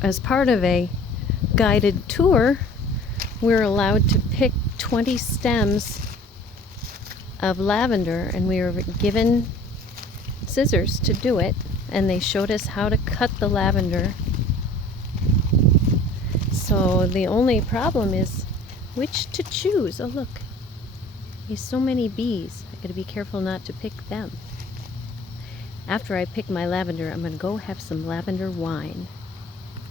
as part of a guided tour, we're allowed to pick 20 stems of lavender, and we were given scissors to do it, and they showed us how to cut the lavender. So the only problem is which to choose. Oh look, there's so many bees. I gotta be careful not to pick them. After I pick my lavender, I'm gonna go have some lavender wine.